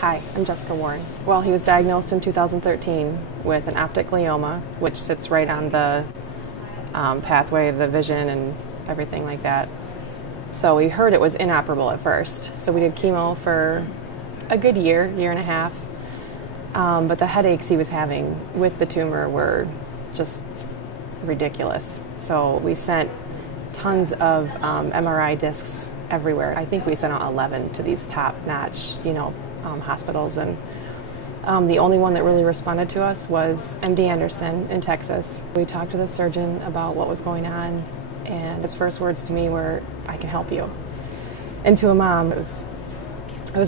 Hi, I'm Jessica Warren. Well, he was diagnosed in 2013 with an optic glioma, which sits right on the pathway of the vision and everything like that. So we heard it was inoperable at first. So we did chemo for a good year and a half. But the headaches he was having with the tumor were just ridiculous. So we sent tons of MRI discs everywhere. I think we sent out 11 to these top-notch, hospitals, and the only one that really responded to us was MD Anderson in Texas. We talked to the surgeon about what was going on, and his first words to me were, "I can help you." And to a mom, it was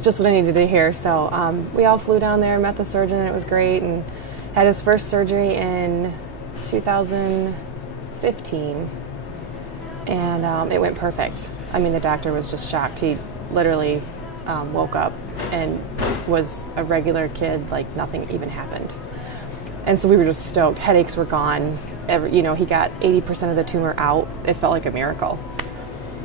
just what I needed to hear. So we all flew down there, met the surgeon, and it was great, and had his first surgery in 2015, and it went perfect. I mean, the doctor was just shocked. He literally woke up and was a regular kid, like nothing even happened. And so we were just stoked. Headaches were gone. He got 80% of the tumor out. It felt like a miracle.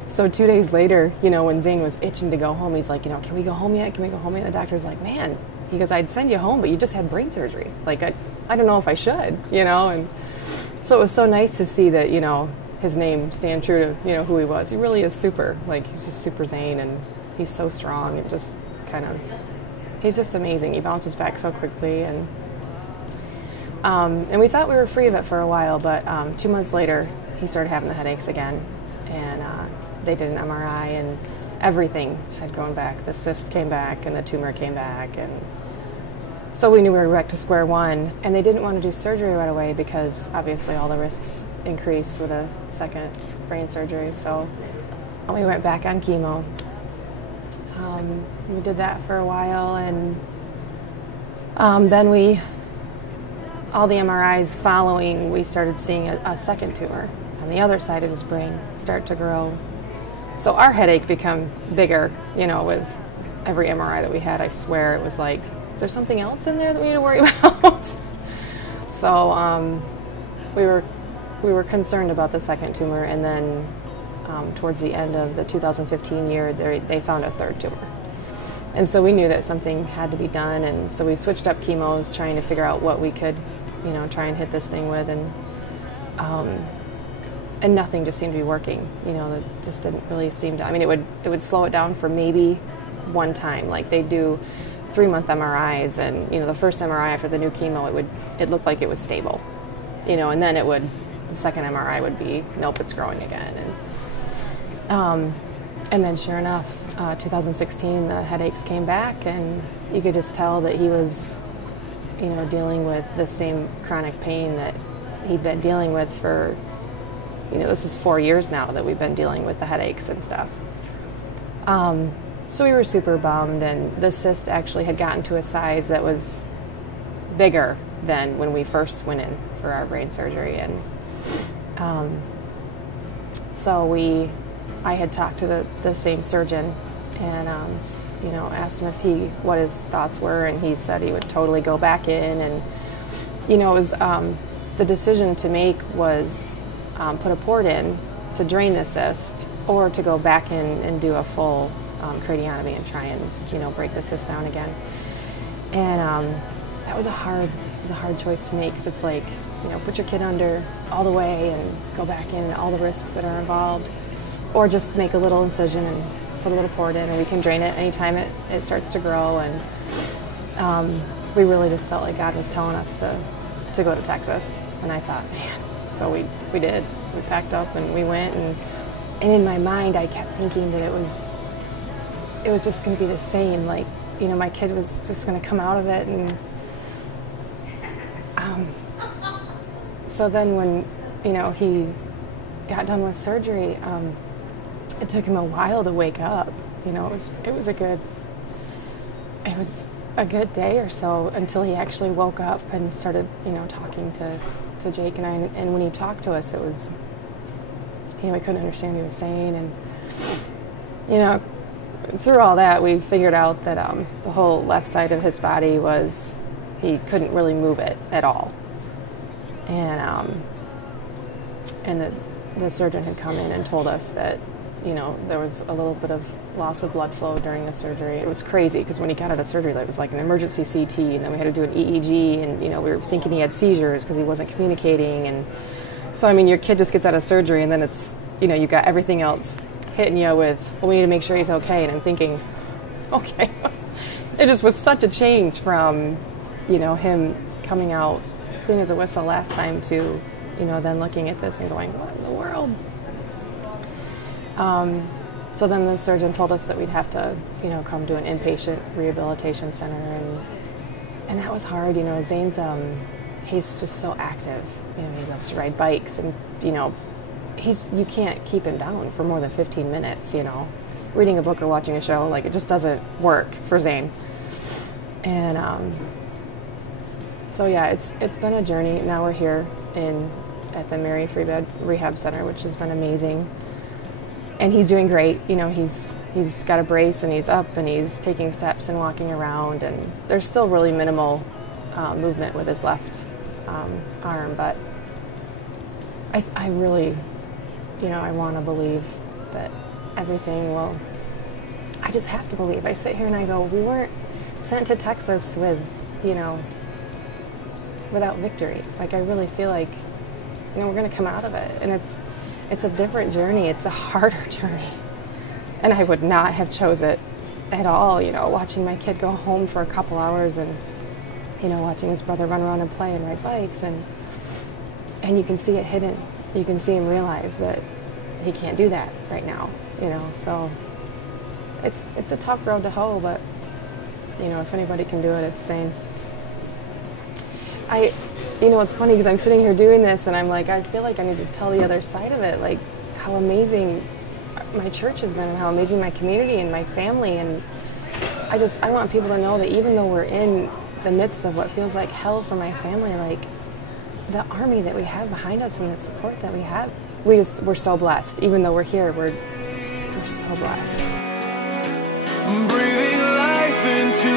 So 2 days later, when Zane was itching to go home, he's like, "Can we go home yet? Can we go home yet?" The doctor's like, "Man," he goes, "I'd send you home, but you just had brain surgery. Like, I don't know if I should, And so it was so nice to see that, his name stand true to, who he was. He really is super. Like, he's just super Zane, and he's so strong. It just he's just amazing. He bounces back so quickly, and we thought we were free of it for a while, but 2 months later, he started having the headaches again, and they did an MRI, and everything had grown back. The cyst came back, and the tumor came back, and so we knew we were back to square one. And they didn't want to do surgery right away because obviously all the risks increase with a second brain surgery. So we went back on chemo. We did that for a while, and then all the MRIs following, we started seeing a second tumor on the other side of his brain start to grow. So our headache became bigger, with every MRI that we had. I swear it was like, is there something else in there that we need to worry about? So we were concerned about the second tumor, and then towards the end of the 2015 year, they found a third tumor. And so we knew that something had to be done, and so we switched up chemos, trying to figure out what we could, try and hit this thing with, and nothing just seemed to be working. It just didn't really seem to. I mean, it would slow it down for maybe one time. Like, they do 3-month MRIs, and the first MRI after the new chemo, it looked like it was stable, and then the second MRI would be, nope, it's growing again, and then sure enough, 2016, the headaches came back, and you could just tell that he was, dealing with the same chronic pain that he'd been dealing with for, this is 4 years now that we've been dealing with the headaches and stuff. So we were super bummed, and the cyst actually had gotten to a size that was bigger than when we first went in for our brain surgery, and so I had talked to the same surgeon, and asked him what his thoughts were, and he said he would totally go back in, and it was the decision to make was put a port in to drain the cyst, or to go back in and do a full craniotomy and try and break the cyst down again. And that was a hard choice to make, because it's like, put your kid under all the way and go back in, all the risks that are involved, or just make a little incision and put a little port in, and we can drain it anytime it starts to grow. And we really just felt like God was telling us to go to Texas, and I thought, man. So we did. We packed up and we went, and in my mind I kept thinking that it was just going to be the same. Like, my kid was just going to come out of it, and so then when he got done with surgery, it took him a while to wake up. It was a good day or so until he actually woke up and started talking to Jake and I, and when he talked to us, it was, we couldn't understand what he was saying, and through all that, we figured out that the whole left side of his body he couldn't really move it at all, and the surgeon had come in and told us that there was a little bit of loss of blood flow during the surgery. It was crazy because when he got out of surgery, it was like an emergency CT, and then we had to do an EEG, and we were thinking he had seizures because he wasn't communicating. And so, I mean, your kid just gets out of surgery, and then it's, you've got everything else hitting you with, well, we need to make sure he's okay. And I'm thinking, okay. It just was such a change from, him coming out clean as a whistle last time to, then looking at this and going, what in the world? So then the surgeon told us that we'd have to, come to an inpatient rehabilitation center, and that was hard. Zane's, he's just so active. He loves to ride bikes, and, you can't keep him down for more than 15 minutes, reading a book or watching a show, it just doesn't work for Zane. And, so yeah, it's been a journey. Now we're here at the Mary Free Bed Rehab Center, which has been amazing. And he's doing great. He's got a brace, and he's up, and he's taking steps and walking around, and there's still really minimal movement with his left arm, but I really, I want to believe that everything will, I just have to believe. I sit here and I go, we weren't sent to Texas with, without victory. I really feel like, we're going to come out of it, and it's a different journey. It's a harder journey. And I would not have chose it at all, watching my kid go home for a couple hours and, watching his brother run around and play and ride bikes. And you can see it hidden. You can see him realize that he can't do that right now, So it's a tough road to hoe, but, if anybody can do it, it's Zane. It's funny because I'm sitting here doing this, and I'm like, I feel like I need to tell the other side of it, how amazing my church has been and how amazing my community and my family. And I want people to know that even though we're in the midst of what feels like hell for my family, the army that we have behind us and the support that we have, we're so blessed. Even though we're here, we're so blessed. Breathing life into